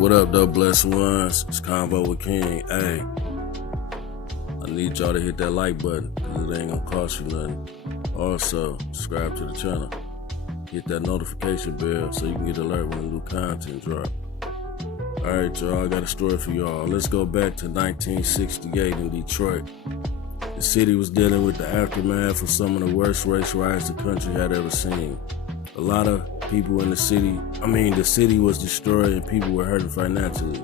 What up, though, blessed ones? It's Convo with King. Hey, I need y'all to hit that like button because it ain't gonna cost you nothing. Also, subscribe to the channel. Hit that notification bell so you can get alert when the new content drop. Alright, y'all, I got a story for y'all. Let's go back to 1968 in Detroit. The city was dealing with the aftermath of some of the worst race riots the country had ever seen. A lot of people in the city was destroyed and people were hurting financially.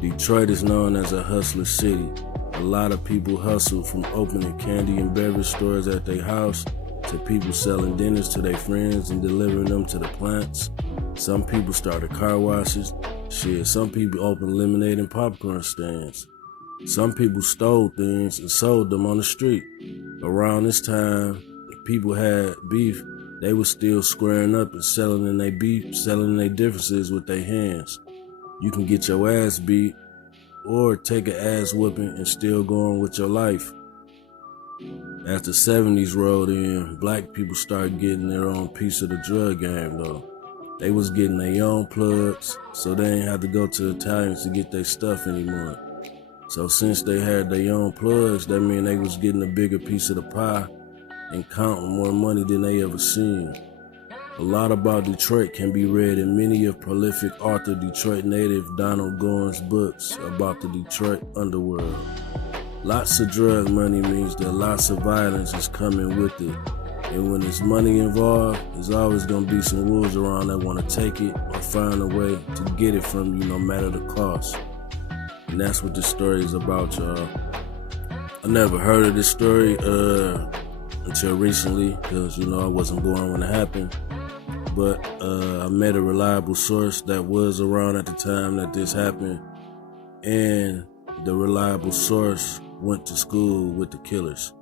Detroit is known as a hustler city. A lot of people hustled, from opening candy and beverage stores at their house to people selling dinners to their friends and delivering them to the plants. Some people started car washes. Some people opened lemonade and popcorn stands. Some people stole things and sold them on the street. Around this time, if people had beef, they were still squaring up and selling their differences with their hands. You can get your ass beat or take an ass whooping and still go on with your life. As the 70s rolled in, black people started getting their own piece of the drug game though. They was getting their own plugs, so they ain't have to go to Italians to get their stuff anymore. So since they had their own plugs, that meant they was getting a bigger piece of the pie and counting more money than they ever seen. A lot about Detroit can be read in many of prolific author Detroit native Donald Goines' books about the Detroit underworld. Lots of drug money means that lots of violence is coming with it. And when there's money involved, there's always gonna be some wolves around that wanna take it or find a way to get it from you no matter the cost. And that's what this story is about, y'all. I never heard of this story until recently, because I wasn't born when it happened. But I met a reliable source that was around at the time that this happened, and the reliable source went to school with the killers.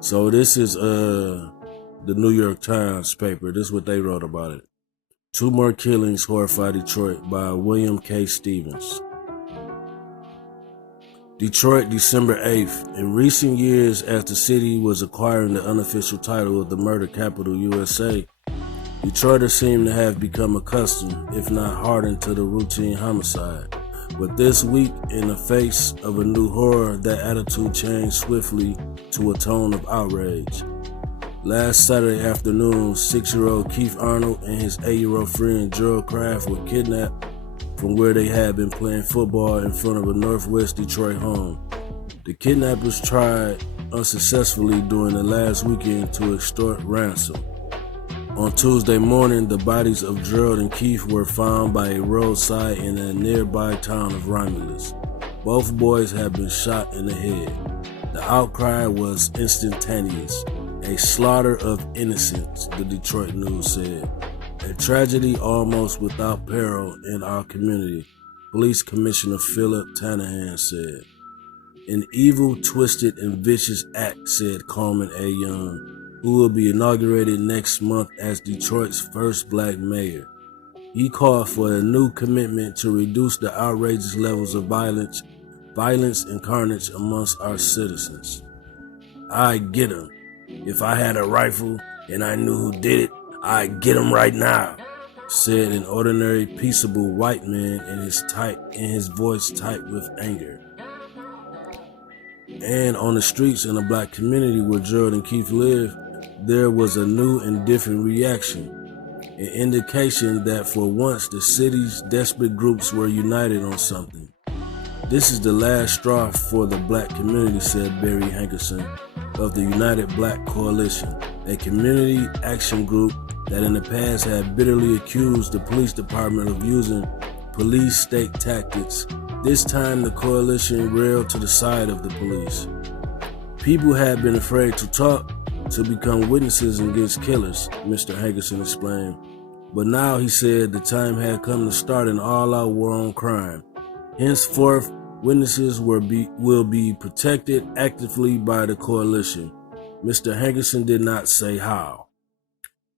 So this is the New York Times paper. This is what they wrote about it. 2 more killings horrify Detroit by William K. Stevens. Detroit, December 8th. In recent years, as the city was acquiring the unofficial title of the murder capital USA, Detroiters seem to have become accustomed, if not hardened, to the routine homicide. But this week, in the face of a new horror, that attitude changed swiftly to a tone of outrage. Last Saturday afternoon, 6-year-old Keith Arnold and his 8-year-old friend Gerald Kraft were kidnapped from where they had been playing football in front of a Northwest Detroit home. The kidnappers tried unsuccessfully during the last weekend to extort ransom. On Tuesday morning, the bodies of Gerald and Keith were found by a roadside in a nearby town of Romulus. Both boys had been shot in the head. The outcry was instantaneous. A slaughter of innocents, the Detroit News said. A tragedy almost without peril in our community, Police Commissioner Philip Tanahan said. An evil, twisted, and vicious act, said Coleman A. Young, who will be inaugurated next month as Detroit's first black mayor. He called for a new commitment to reduce the outrageous levels of violence and carnage amongst our citizens. I'd get 'em. If I had a rifle and I knew who did it, I'd get 'em right now, said an ordinary, peaceable white man in his voice tight with anger. And on the streets in the black community where Gerald and Keith lived, there was a new and different reaction, an indication that for once the city's desperate groups were united on something. This is the last straw for the black community, said Barry Hankerson of the United Black Coalition, a community action group that in the past had bitterly accused the police department of using police state tactics. This time the coalition railed to the side of the police. People had been afraid to talk, to become witnesses against killers, Mr. Hankerson explained. But now, he said, the time had come to start an all-out war on crime. Henceforth, witnesses will be protected actively by the coalition. Mr. Hankerson did not say how.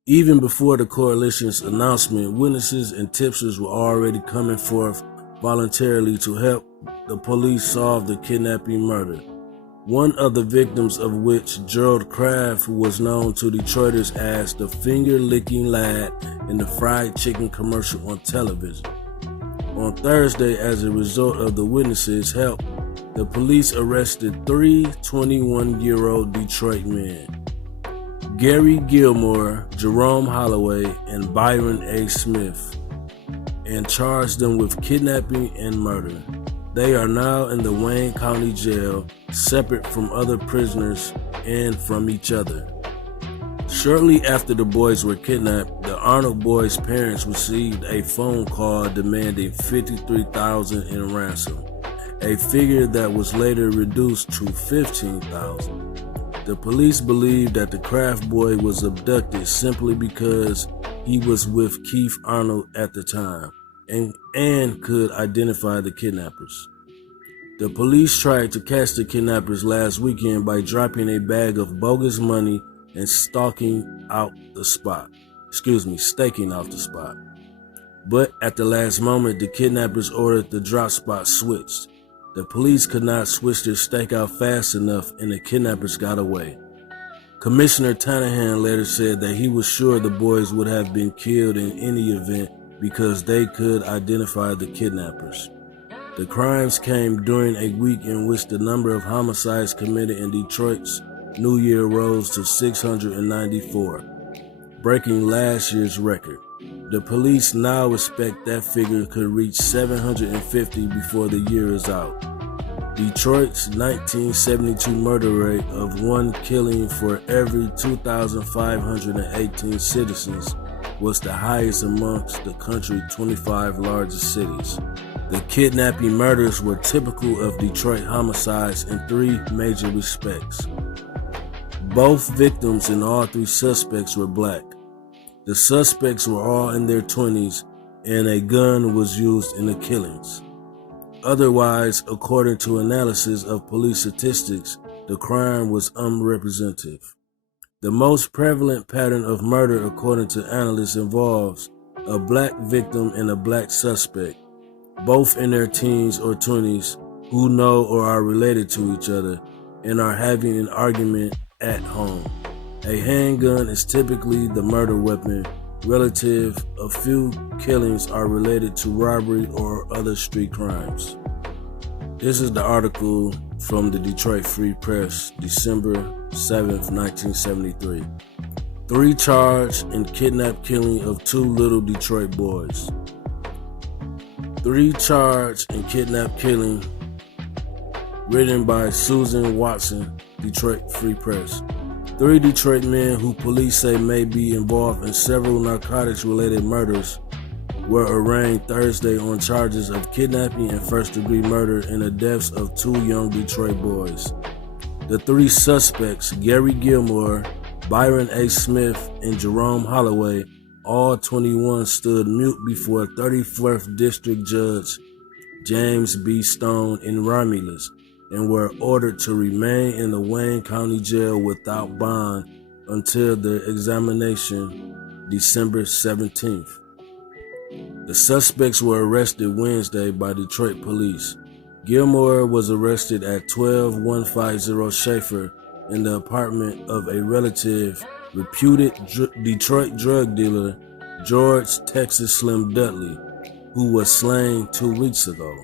Even before the coalition's announcement, witnesses and tipsters were already coming forth voluntarily to help the police solve the kidnapping murder. One of the victims of which, Gerald Kraft, who was known to Detroiters as the finger-licking lad in the fried chicken commercial on television. On Thursday, as a result of the witnesses' help, the police arrested three 21-year-old Detroit men, Gary Gilmore, Jerome Holloway, and Byron A. Smith, and charged them with kidnapping and murder. They are now in the Wayne County Jail, separate from other prisoners and from each other. Shortly after the boys were kidnapped, the Arnold boys' parents received a phone call demanding $53,000 in ransom, a figure that was later reduced to $15,000. The police believed that the Kraft boy was abducted simply because he was with Keith Arnold at the time and could identify the kidnappers. The police tried to catch the kidnappers last weekend by dropping a bag of bogus money and staking out the spot. But at the last moment, the kidnappers ordered the drop spot switched. The police could not switch their stakeout fast enough, and the kidnappers got away. Commissioner Tanahan later said that he was sure the boys would have been killed in any event because they could identify the kidnappers. The crimes came during a week in which the number of homicides committed in Detroit's New Year rose to 694, breaking last year's record. The police now expect that figure could reach 750 before the year is out. Detroit's 1972 murder rate of one killing for every 2,518 citizens was the highest amongst the country's 25 largest cities. The kidnapping murders were typical of Detroit homicides in three major respects. Both victims and all three suspects were black. The suspects were all in their 20s, and a gun was used in the killings. Otherwise, according to analysis of police statistics, the crime was unrepresentative. The most prevalent pattern of murder, according to analysts, involves a black victim and a black suspect, both in their teens or 20s, who know or are related to each other and are having an argument at home. A handgun is typically the murder weapon. Relative, a few killings are related to robbery or other street crimes. This is the article from the Detroit Free Press, December 7th, 1973. 3 charged in kidnap killing of 2 little Detroit boys. 3 charged in kidnap killing, written by Susan Watson, Detroit Free Press. 3 Detroit men who police say may be involved in several narcotics-related murders were arraigned Thursday on charges of kidnapping and first-degree murder in the deaths of 2 young Detroit boys. The 3 suspects, Gary Gilmore, Byron A. Smith, and Jerome Holloway, all 21, stood mute before 34th District Judge James B. Stone in Romulus and were ordered to remain in the Wayne County Jail without bond until their examination December 17th. The suspects were arrested Wednesday by Detroit police. Gilmore was arrested at 12150 Schaefer in the apartment of a relative, reputed Detroit drug dealer George Texas Slim Dudley, who was slain 2 weeks ago.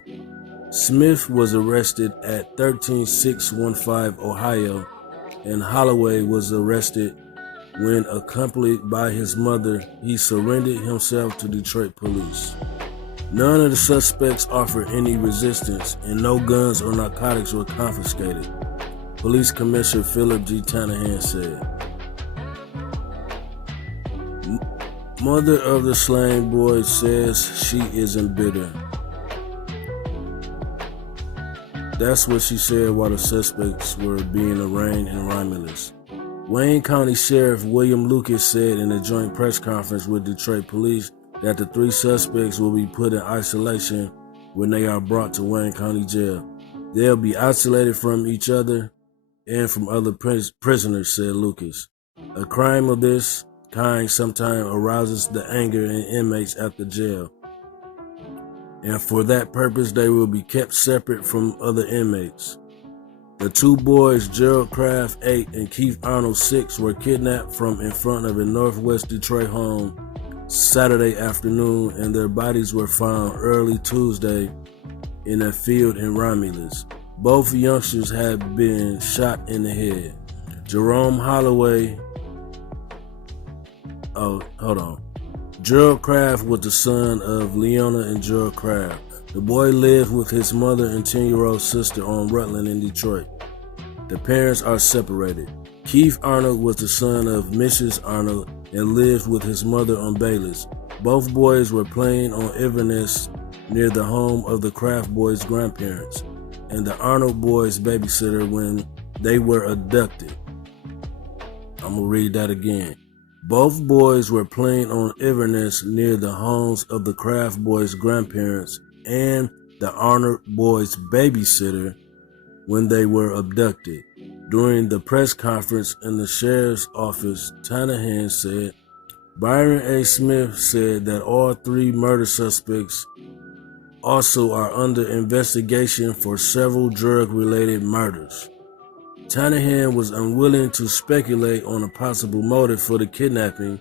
Smith was arrested at 13615 Ohio, and Holloway was arrested when, accompanied by his mother, he surrendered himself to Detroit police. None of the suspects offered any resistance, and no guns or narcotics were confiscated, Police Commissioner Philip G. Tanahan said. Mother of the slain boy says she isn't bitter. That's what she said while the suspects were being arraigned in Romulus. Wayne County Sheriff William Lucas said in a joint press conference with Detroit Police that the 3 suspects will be put in isolation when they are brought to Wayne County Jail. They'll be isolated from each other and from other prisoners, said Lucas. A crime of this kind sometimes arouses the anger in inmates at the jail, and for that purpose they will be kept separate from other inmates. The 2 boys, Gerald Kraft, 8, and Keith Arnold, 6, were kidnapped from in front of a Northwest Detroit home Saturday afternoon, and their bodies were found early Tuesday in a field in Romulus. Both youngsters had been shot in the head. Jerome Holloway, Gerald Craft was the son of Leona and Gerald Craft. The boy lived with his mother and 10-year-old sister on Rutland in Detroit. The parents are separated. Keith Arnold was the son of Mrs. Arnold and lived with his mother on Bayless. Both boys were playing on Inverness near the home of the Craft boys' grandparents and the Arnold boys' babysitter when they were abducted. I'm going to read that again. Both boys were playing on Inverness near the homes of the Craft boys' grandparents and the Arnold boys' babysitter when they were abducted. During the press conference in the sheriff's office, Tanahan said, Byron A. Smith said that all three murder suspects also are under investigation for several drug-related murders. Tanahan was unwilling to speculate on a possible motive for the kidnapping.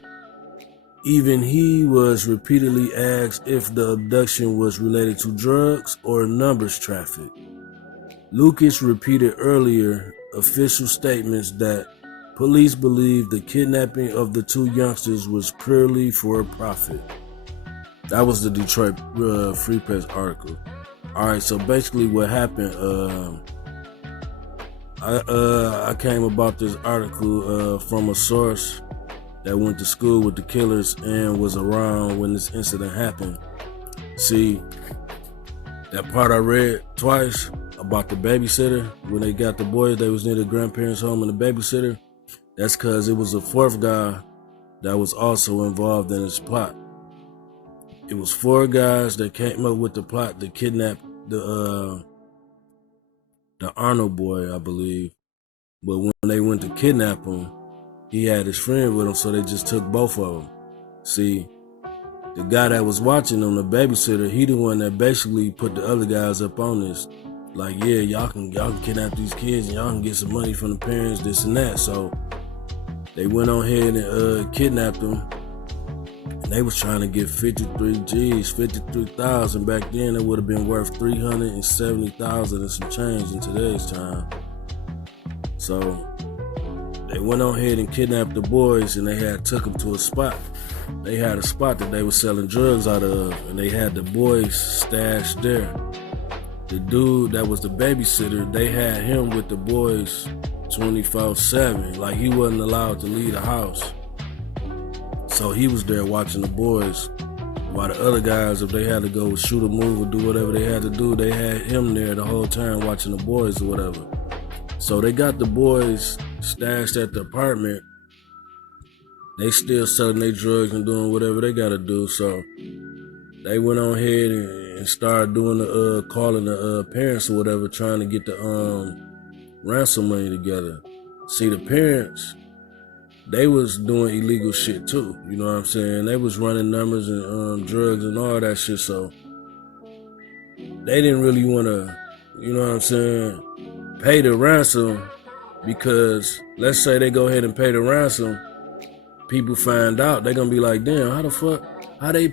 Even he was repeatedly asked if the abduction was related to drugs or numbers traffic. Lucas repeated earlier official statements that police believed the kidnapping of the two youngsters was purely for profit. That was the Detroit Free Press article. All right, so basically what happened, I came about this article from a source that went to school with the killers and was around when this incident happened. See, that part I read twice about the babysitter, when they got the boys, they was near the grandparents' home and the babysitter, that's because it was a fourth guy that was also involved in this plot. It was four guys that came up with the plot to kidnap the Arnold boy, I believe. But when they went to kidnap him, he had his friend with him, so they just took both of them. See, the guy that was watching them, the babysitter, he the one that basically put the other guys up on this. Like, yeah, y'all can kidnap these kids and y'all can get some money from the parents, this and that. So they went on ahead and kidnapped them. And they was trying to get 53,000 back then. It would have been worth 370,000 and some change in today's time. So they went on ahead and kidnapped the boys, and they had took them to a spot. They had a spot that they were selling drugs out of, and they had the boys stashed there. The dude that was the babysitter, they had him with the boys 24/7. Like, he wasn't allowed to leave the house. So he was there watching the boys, while the other guys, if they had to go shoot a move or do whatever they had to do, they had him there the whole time watching the boys or whatever. So they got the boys stashed at the apartment. They still selling their drugs and doing whatever they gotta do. So they went on ahead and started doing the calling the parents or whatever, trying to get the ransom money together. See, the parents, they was doing illegal shit too. You know what I'm saying? They was running numbers and drugs and all that shit. So they didn't really want to, you know what I'm saying, pay the ransom, because let's say they go ahead and pay the ransom, people find out, they're gonna be like, damn, how the fuck, how they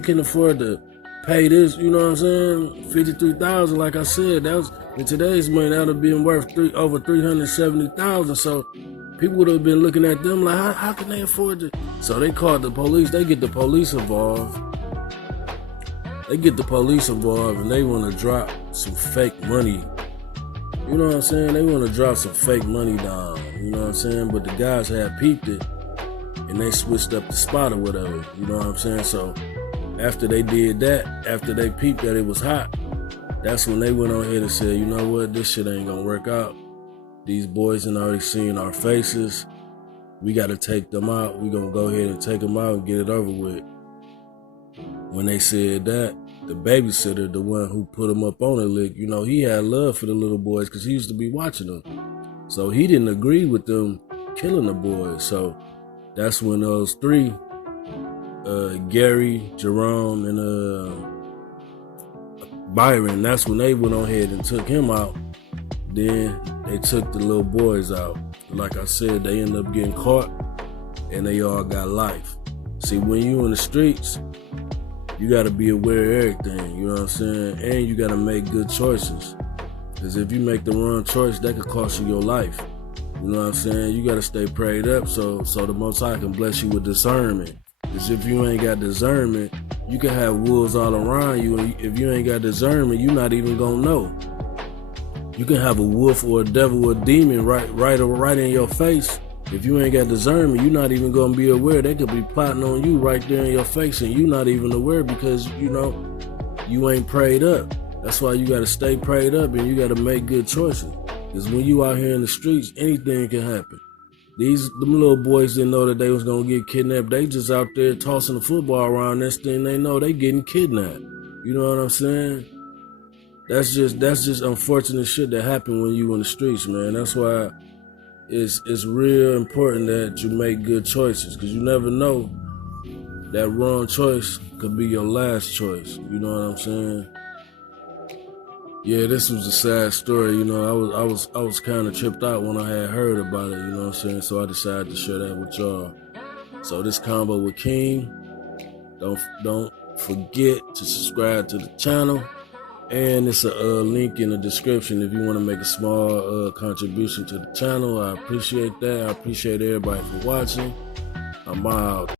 can afford to pay this, you know what I'm saying? 53,000, like I said, that was in today's money, that would have been worth over 370,000. So people would have been looking at them like, how can they afford it? So they called the police. They get the police involved. And they want to drop some fake money. You know what I'm saying? They want to drop some fake money down. You know what I'm saying? But the guys had peeped it, and they switched up the spot or whatever. You know what I'm saying? So after they did that, after they peeped that it was hot, that's when they went on ahead and said, you know what, this shit ain't gonna work out. These boys ain't already seen our faces. We gotta take them out. We gonna go ahead and take them out and get it over with. When they said that, the babysitter, the one who put him up on the lick, you know, he had love for the little boys because he used to be watching them. So he didn't agree with them killing the boys. So that's when those three, Gary, Jerome, and Byron, that's when they went on ahead and took him out. Then they took the little boys out. Like I said, they ended up getting caught, and they all got life. See, when you in the streets, you got to be aware of everything, you know what I'm saying? And you got to make good choices. Because if you make the wrong choice, that could cost you your life. You know what I'm saying? You got to stay prayed up so the Most High can bless you with discernment. Because if you ain't got discernment, you can have wolves all around you. And if you ain't got discernment, you're not even going to know. You can have a wolf or a devil or a demon right in your face. If you ain't got discernment, you're not even going to be aware. They could be plotting on you right there in your face and you're not even aware because, you ain't prayed up. That's why you got to stay prayed up and you got to make good choices. Because when you out here in the streets, anything can happen. Them little boys didn't know that they was going to get kidnapped. They just out there tossing the football around. Next thing they know, they getting kidnapped. You know what I'm saying? That's just unfortunate shit that happen when you in the streets, man. That's why it's real important that you make good choices, because you never know that wrong choice could be your last choice. You know what I'm saying? Yeah, this was a sad story. I was kind of tripped out when I had heard about it. You know what I'm saying? So I decided to share that with y'all. So this combo with King. Don't forget to subscribe to the channel. And it's a link in the description if you want to make a small contribution to the channel. I appreciate that. I appreciate everybody for watching. I'm out.